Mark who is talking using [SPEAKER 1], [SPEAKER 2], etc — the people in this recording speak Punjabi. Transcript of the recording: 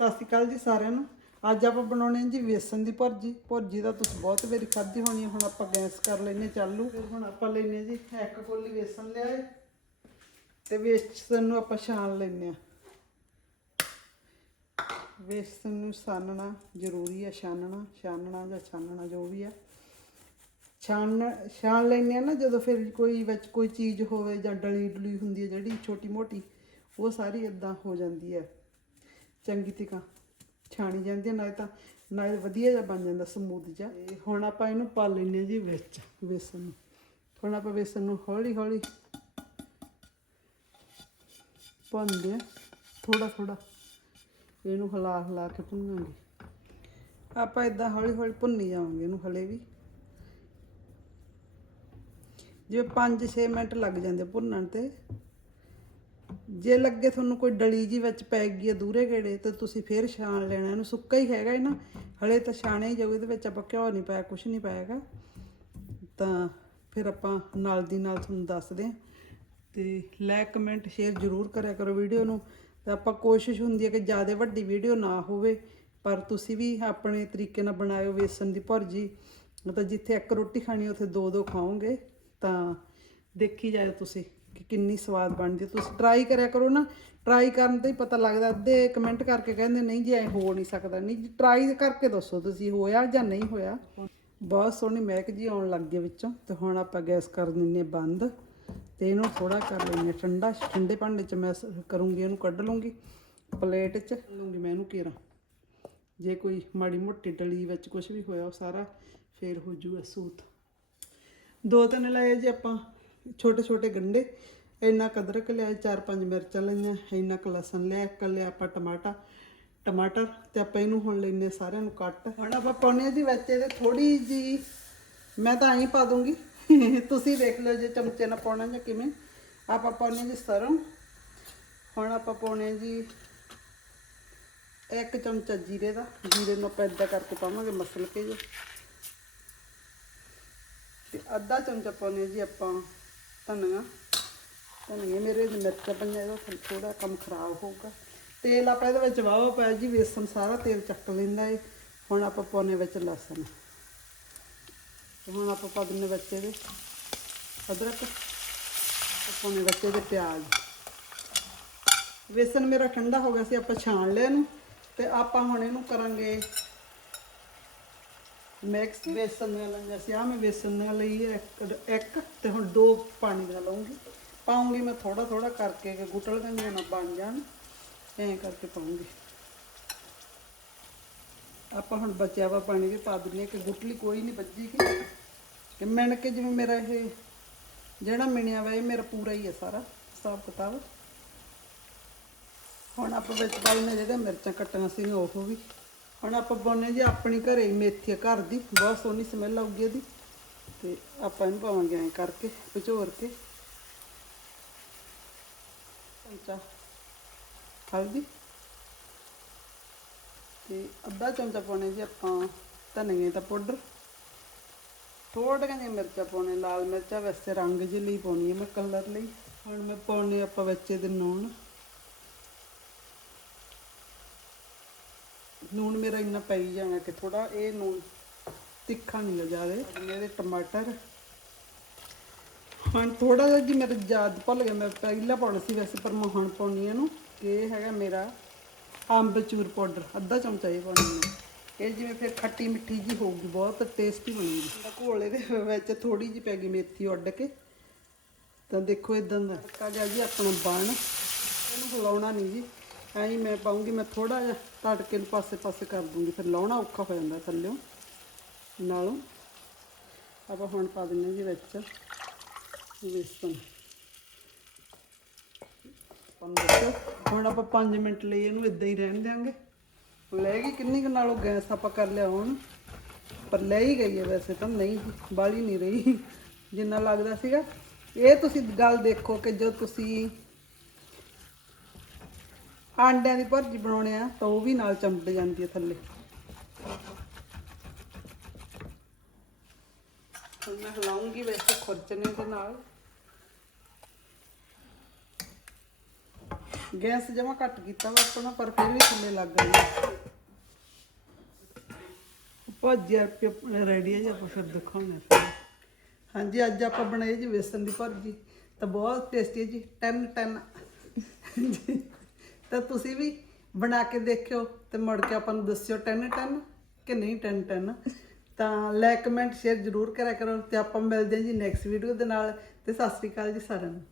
[SPEAKER 1] ਸਤਿ ਸ਼੍ਰੀ ਅਕਾਲ ਜੀ ਸਾਰਿਆਂ ਨੂੰ। ਅੱਜ ਆਪਾਂ ਬਣਾਉਣੇ ਆ ਜੀ ਵੇਸਣ ਦੀ ਭੁਰਜੀ। ਭੁਰਜੀ ਦਾ ਤੁਸੀਂ ਬਹੁਤ ਵਾਰੀ ਖਾਧੀ ਹੋਣੀ ਹੈ। ਹੁਣ ਆਪਾਂ ਗੈਸ ਕਰ ਲੈਨੇ ਚਾਲੂ। ਫਿਰ ਹੁਣ ਆਪਾਂ ਲੈਨੇ ਜੀ ਇੱਕ ਕੋਲੀ ਵੇਸਣ ਲਿਆਏ। ਤੇ ਵੇਸਣ ਨੂੰ ਆਪਾਂ ਛਾਣ ਲੈਨੇ ਆ ਵੇਸਣ ਨੂੰ ਛਾਨਣਾ ਜ਼ਰੂਰੀ ਆ ਛਾਨਣਾ ਛਾਨਣਾ ਜਾਂ ਛਾਨਣਾ ਜੋ ਵੀ ਆ ਛਾਣ ਛਾਣ ਲੈਨੇ ਆ ਨਾ, ਜਦੋਂ ਫਿਰ ਕੋਈ ਵਿੱਚ ਕੋਈ ਚੀਜ਼ ਹੋਵੇ ਜਾਂ ਡਲੀ ਡਲੀ ਹੁੰਦੀ ਹੈ ਜਿਹੜੀ ਛੋਟੀ ਮੋਟੀ ਉਹ ਸਾਰੀ ਇਦਾਂ ਹੋ ਜਾਂਦੀ ਹੈ। ਚੰਗੀ ਤਰ੍ਹਾਂ ਛਾਣੀ ਜਾਂਦੀ ਹੈ ਨਾਲੇ ਤਾਂ, ਨਾਲੇ ਵਧੀਆ ਜਿਹਾ ਬਣ ਜਾਂਦਾ ਸਮੂਥ ਜਿਹਾ। ਤੇ ਹੁਣ ਆਪਾਂ ਇਹਨੂੰ ਪਾ ਲੈਨੇ ਆ ਜੀ ਵਿੱਚ ਵੇਸਣ ਨੂੰ। ਹੁਣ ਆਪਾਂ ਵੇਸਣ ਨੂੰ ਹੌਲੀ ਹੌਲੀ ਪਾਉਂਦੇ ਆ ਥੋੜਾ ਥੋੜਾ ਇਹਨੂੰ ਹਿਲਾ ਹਿਲਾ ਕੇ ਭੁੰਨਾਂਗੇ। ਆਪਾਂ ਇਦਾਂ ਹੌਲੀ ਹੌਲੀ ਭੁੰਨੀ ਜਾਵਾਂਗੇ ਇਹਨੂੰ ਹਲੇ ਵੀ। ਜੇ 5-6 ਮਿੰਟ ਲੱਗ ਜਾਂਦੇ ਭੁੰਨਣ ਤੇ। ਜੇ ਲੱਗੇ ਤੁਹਾਨੂੰ ਕੋਈ ਡਲੀ ਜੀ ਵਿੱਚ ਪੈ ਗਈ ਹੈ ਦੂਰੇ ਗੇੜੇ, ਤੇ ਤੁਸੀਂ ਫੇਰ ਛਾਣ ਲੈਣਾ, ਇਹਨੂੰ ਸੁੱਕਾ ਹੀ ਹੈਗਾ ਇਹ ਨਾ। ਹਲੇ ਤਾਂ ਛਾਣੇ ਹੀ ਜਾਊ, ਇਹਦੇ ਵਿੱਚ ਆਪਾਂ ਘਿਓ ਨਹੀਂ ਪਾਇਆ ਕੁਝ ਨਹੀਂ ਪਾਇਆਗਾ ਤਾਂ ਫਿਰ ਆਪਾਂ ਨਾਲ ਦੀ ਨਾਲ ਤੁਹਾਨੂੰ ਦੱਸਦੇ ਹਾਂ। ਤੇ ਲਾਈਕ ਕਮੈਂਟ ਸ਼ੇਅਰ ਜ਼ਰੂਰ ਕਰਿਆ ਕਰੋ ਵੀਡੀਓ ਨੂੰ। ਤਾਂ ਆਪਾਂ ਕੋਸ਼ਿਸ਼ ਹੁੰਦੀ ਹੈ ਕਿ ਜ਼ਿਆਦਾ ਵੱਡੀ ਵੀਡੀਓ ਨਾ ਹੋਵੇ, ਪਰ ਤੁਸੀਂ ਵੀ ਆਪਣੇ ਤਰੀਕੇ ਨਾਲ ਬਣਾਇਓ ਵੇਸਣ ਦੀ ਭੁਰਜੀ। ਮਤਲਬ ਜਿੱਥੇ ਇੱਕ ਰੋਟੀ ਖਾਣੀ ਉੱਥੇ ਦੋ ਦੋ ਖਾਓਗੇ। ਤਾਂ ਦੇਖੀ ਜਾਇਓ ਤੁਸੀਂ। ਕਿ ਕਿੰਨੀ ਸਵਾਦ ਬਣਦੀ ਤੁਸੀਂ ਟਰਾਈ ਕਰਿਆ ਕਰੋ ਨਾ। ਟਰਾਈ ਕਰਨ ਤੇ ਹੀ ਪਤਾ ਲੱਗਦਾ, ਅੱਧੇ ਕਮੈਂਟ ਕਰਕੇ ਕਹਿੰਦੇ, ਨਹੀਂ ਜੀ ਐ ਹੋ ਨਹੀਂ ਸਕਦਾ। ਨਹੀਂ ਜੀ ਟਰਾਈ ਕਰਕੇ ਦੱਸੋ ਤੁਸੀਂ, ਹੋਇਆ ਜਾਂ ਨਹੀਂ ਹੋਇਆ। ਬਹੁਤ ਸੋਹਣੀ ਮਹਿਕ ਜੀ ਆਉਣ ਲੱਗ ਗਈ ਵਿੱਚੋਂ। ਤੇ ਹੁਣ ਆਪਾਂ ਗੈਸ ਕਰ ਦਿੰਨੇ ਬੰਦ। ਤੇ ਇਹਨੂੰ ਥੋੜਾ ਕਰ ਲੈਂਦੇ ਠੰਡਾ। ਠੰਡੇ ਭਾਂਡੇ 'ਚ ਮੈਂ ਕਰੂੰਗੀ, ਇਹਨੂੰ ਕੱਢ ਲੂੰਗੀ। ਪਲੇਟ 'ਚ ਲੂੰਗੀ ਮੈਂ ਇਹਨੂੰ ਕੇਰਾਂ ਜੇ ਕੋਈ ਮਾੜੀ ਮੋਟੀ ਡਲੀ ਵਿੱਚ ਕੁਝ ਵੀ ਹੋਇਆ, ਉਹ ਸਾਰਾ ਫੇਰ ਹੋ ਜੂਗਾ ਸੂਤ। ਦੋ ਤਿੰਨ ਲਏ ਜੇ ਆਪਾਂ। ਛੋਟੇ ਛੋਟੇ ਗੰਡੇ, ਇੰਨਾ ਕੁ ਅਦਰਕ ਲਿਆ, ਚਾਰ ਪੰਜ ਮਿਰਚਾਂ ਲਈਆਂ, ਇੰਨਾ ਕੁ ਲਸਣ ਲਿਆ, ਇੱਕ ਲਿਆ ਆਪਾਂ ਟਮਾਟਾ ਟਮਾਟਰ ਤੇ ਆਪਾਂ ਇਹਨੂੰ ਹੁਣ ਲੈਨੇ ਸਾਰਿਆਂ ਨੂੰ ਕੱਟ। ਹੁਣ ਆਪਾਂ ਪਾਉਣੇ ਆ ਜੀ ਵਿੱਚ ਇਹਦੇ ਥੋੜੀ ਜੀ ਮੈਂ ਤਾਂ ਐਂ ਪਾ ਦੂੰਗੀ। ਤੁਸੀਂ ਦੇਖ ਲਓ ਜੇ ਚਮਚੇ ਨਾਲ ਪਾਉਣਾ ਜਾਂ ਕਿਵੇਂ। ਆਪਾਂ ਪਾਉਣੇ ਜੀ ਸਰੋਂ। ਹੁਣ ਆਪਾਂ ਪਾਉਣੇ ਜੀ ਇੱਕ ਚਮਚਾ ਜੀਰੇ ਦਾ। ਜੀਰੇ ਨੂੰ ਆਪਾਂ ਏਦਾਂ ਕਰਕੇ ਪਾਵਾਂਗੇ ਮਸਲ ਕੇ ਜੋ। ਤੇ ਅੱਧਾ ਚਮਚਾ ਪਾਉਣੇ ਜੀ ਆਪਾਂ ਧਨੀਆ। ਧਨੀਆ ਮੇਰੇ ਮਿਰਚ ਪਈਆਂ, ਇਹਦਾ ਥੋੜਾ ਕੰਮ ਖਰਾਬ ਹੋਊਗਾ। ਤੇਲ ਆਪਾਂ ਇਹਦੇ ਵਿੱਚ ਵਾਵਾ ਪਾਇਆ ਜੀ, ਵੇਸਣ ਸਾਰਾ ਤੇਲ ਚੱਕ ਲੈਂਦਾ ਏ। ਹੁਣ ਆਪਾਂ ਪਾਉਣੇ ਵਿੱਚ ਲਸਣ। ਹੁਣ ਆਪਾਂ ਪਾ ਦਿੰਨੇ ਵਿੱਚ ਇਹਦੇ ਅਦਰਕ। ਤੇ ਪਾਉਣੇ ਵਿੱਚ ਇਹਦੇ ਪਿਆਜ਼। ਵੇਸਣ ਮੇਰਾ ਠੰਡਾ ਹੋ ਗਿਆ ਸੀ, ਆਪਾਂ ਛਾਣ ਲਿਆ ਇਹਨੂੰ। ਤੇ ਆਪਾਂ ਹੁਣ ਇਹਨੂੰ ਕਰਾਂਗੇ ਮਿਕਸ ਵੇਸਣ ਨਾਲ ਲੰਗਾ ਸੀ ਆ ਮੈਂ ਵੇਸਣ ਨਾਲ ਲਈ ਹੈ ਇੱਕ- ਇੱਕ ਤੇ ਹੁਣ ਦੋ ਪਾਣੀ ਦਾ ਲਵਾਂਗੀ ਪਾਉਂਗੀ ਮੈਂ ਥੋੜਾ ਥੋੜਾ ਕਰਕੇ ਕਿ ਗੁਟਲ ਗੰਦੀਆਂ ਨਾ ਬਣ ਜਾਣ ਐਂ ਕਰਕੇ ਪਾਉਂਗੀ। ਆਪਾਂ ਹੁਣ ਬਚਿਆ ਵਾ ਪਾਣੀ ਵੀ ਪਾ ਦਿੰਦੇ ਹਾਂ ਕਿ ਗੁਟਲੀ ਕੋਈ ਨਹੀਂ ਵੱਜੇਗੀ ਕਿ ਮਿਣ ਕੇ ਜਿਵੇਂ ਮੇਰਾ ਇਹ ਜਿਹੜਾ ਮਿਣਿਆ ਵਾ ਇਹ ਮੇਰਾ ਪੂਰਾ ਹੀ ਹੈ ਸਾਰਾ ਹਿਸਾਬ ਕਿਤਾਬ। ਹੁਣ ਆਪਾਂ ਵਿੱਚ ਪਾਉਣੇ ਜਿਹੜੇ ਮਿਰਚਾਂ ਕੱਟੀਆਂ ਸੀ ਉਹ ਵੀ। ਹੁਣ ਆਪਾਂ ਪਾਉਣੇ ਜੀ ਆਪਣੀ ਘਰੇ ਹੀ ਮੇਥੀ ਆ, ਘਰ ਦੀ, ਬਹੁਤ ਸੋਹਣੀ ਸਮੈਲ ਆਉਗੀ ਇਹਦੀ। ਤੇ ਆਪਾਂ ਇਹਨੂੰ ਪਾਵਾਂਗੇ ਐਂ ਕਰਕੇ ਭਚੋਰ ਕੇ। ਚਮਚਾ, ਹਲਦੀ। ਤੇ ਅੱਧਾ ਚਮਚਾ ਪਾਉਣੇ ਜੀ ਆਪਾਂ ਧਨੀਏ ਦਾ ਪਾਊਡਰ। ਥੋੜ੍ਹੀਆਂ ਜਿਹੀਆਂ ਮਿਰਚਾਂ ਪਾਉਣੇ, ਲਾਲ ਮਿਰਚਾਂ, ਵੈਸੇ ਰੰਗ ਜਿਹੇ ਲਈ ਪਾਉਣੀ ਹੈ ਮੈਂ ਕਲਰ ਲਈ। ਹੁਣ ਮੈਂ ਪਾਉਣੇ ਆਪਾਂ ਵਿੱਚ ਇਹਦੇ ਨੂਣ। ਨੂਣ ਮੇਰਾ ਇੰਨਾ ਪੈ ਜਾਣਾ ਕਿ ਥੋੜਾ ਇਹ ਨੂਣ ਤਿੱਖਾ ਨਹੀਂ ਜਾਵੇ ਮੇਰੇ ਟਮਾਟਰ, ਹੁਣ ਥੋੜਾ ਜਿਹਾ ਜੀ ਮੇਰਾ ਯਾਦ ਭੁੱਲ ਗਿਆ, ਮੈਂ ਪਹਿਲਾਂ ਪਾਉਣਾ ਸੀ ਵੈਸੇ, ਪਰ ਮੈਂ ਹੁਣ ਪਾਉਣੀ ਇਹਨੂੰ। ਕਿ ਇਹ ਹੈਗਾ ਮੇਰਾ ਅੰਬਚੂਰ ਪਾਊਡਰ, ਅੱਧਾ ਚਮਚਾ ਇਹ ਪਾਉਣੀ ਹੈ ਇਹ ਜਿਵੇਂ ਫਿਰ ਖੱਟੀ ਮਿੱਠੀ ਜੀ ਹੋਊਗੀ, ਬਹੁਤ ਟੇਸਟੀ ਬਣੂਗੀ ਘੋਲੇ ਦੇ ਵਿੱਚ ਥੋੜੀ ਜਿਹੀ ਪੈ ਗਈ ਮੇਥੀ ਉੱਡ ਕੇ। ਤਾਂ ਦੇਖੋ ਇਦਾਂ ਦਾ। ਕਾ ਗਿਆ ਜੀ ਆਪਣਾ ਬਣ। ਇਹਨੂੰ ਹਿਲਾਉਣਾ ਨਹੀਂ ਜੀ। ਐਂ ਹੀ ਮੈਂ ਪਾਉਂਗੀ, ਮੈਂ ਥੋੜਾ ਜਿਹਾ ਤੜਕੇ ਨੂੰ ਪਾਸੇ ਪਾਸੇ ਕਰ ਦੂੰਗੀ, ਫਿਰ ਲਾਉਣਾ ਔਖਾ ਹੋ ਜਾਂਦਾ ਥੱਲਿਓਂ, ਨਾਲੋਂ। ਆਪਾਂ ਹੁਣ ਪਾ ਦਿੰਨੇ ਜੀ ਵਿੱਚ ਵੇਸਣ। ਪੰਜ ਹੁਣ ਆਪਾਂ 5 ਮਿੰਟ ਲਈ ਇਹਨੂੰ ਇਦਾਂ ਹੀ ਰਹਿਣ ਦਿਆਂਗੇ। ਲੈ ਗਈ, ਕਿੰਨੀ ਕੁ ਨਾਲੋਂ ਗੈਸ ਆਪਾਂ ਕਰ ਲਿਆ ਹੁਣ। ਪਰ ਲੈ ਹੀ ਗਈ ਹੈ ਵੈਸੇ ਤਾਂ, ਨਹੀਂ, ਬਾਲੀ ਨਹੀਂ ਰਹੀ। ਜਿੰਨਾ ਲੱਗਦਾ ਸੀਗਾ। ਇਹ ਤੁਸੀਂ ਗੱਲ ਦੇਖੋ ਕਿ ਜੋ ਤੁਸੀਂ ਆਂਡਿਆਂ ਦੀ ਭੁਰਜੀ ਬਣਾਉਣੇ ਆ ਤਾਂ ਉਹ ਵੀ ਨਾਲ ਚਮੜ ਜਾਂਦੀ ਹੈ ਥੱਲੇ। ਹੁਣ ਮੈਂ ਹਿਲਾਉਂਗੀ ਵੈਸੇ ਖੁਰਚਣੇ ਦੇ ਨਾਲ। ਗੈਸ ਜਮਾ ਘੱਟ ਕੀਤਾ ਵਾ ਆਪਣਾ, ਪਰ ਫਿਰ ਵੀ ਥੱਲੇ ਲੱਗ ਗਈ। ਆਪਣੇ ਰੈਡੀ ਹੈ ਜੀ ਆਪਾਂ ਫਿਰ ਦਿਖਾਉਣੇ ਹਾਂਜੀ, ਅੱਜ ਆਪਾਂ ਬਣਾਈ ਜੀ ਵੇਸਣ ਦੀ ਭੁਰਜੀ। ਤਾਂ ਬਹੁਤ ਟੇਸਟੀ ਹੈ ਜੀ। 10 10 ਤਾਂ ਤੁਸੀਂ ਵੀ ਬਣਾ ਕੇ ਦੇਖਿਓ ਤੇ ਮੁੜ ਕੇ ਆਪਾਂ ਨੂੰ ਦੱਸਿਓ 10 10 ਕਿ ਨਹੀਂ 10 10 ਤਾਂ ਲਾਈਕ ਕਮੈਂਟ ਸ਼ੇਅਰ ਜ਼ਰੂਰ ਕਰਿਆ ਕਰੋ ਤੇ ਆਪਾਂ ਮਿਲਦੇ ਹਾਂ ਜੀ ਨੈਕਸਟ ਵੀਡੀਓ ਦੇ ਨਾਲ ਤੇ ਸਤਿ ਸ੍ਰੀ ਅਕਾਲ ਜੀ ਸਾਰਿਆਂ ਨੂੰ।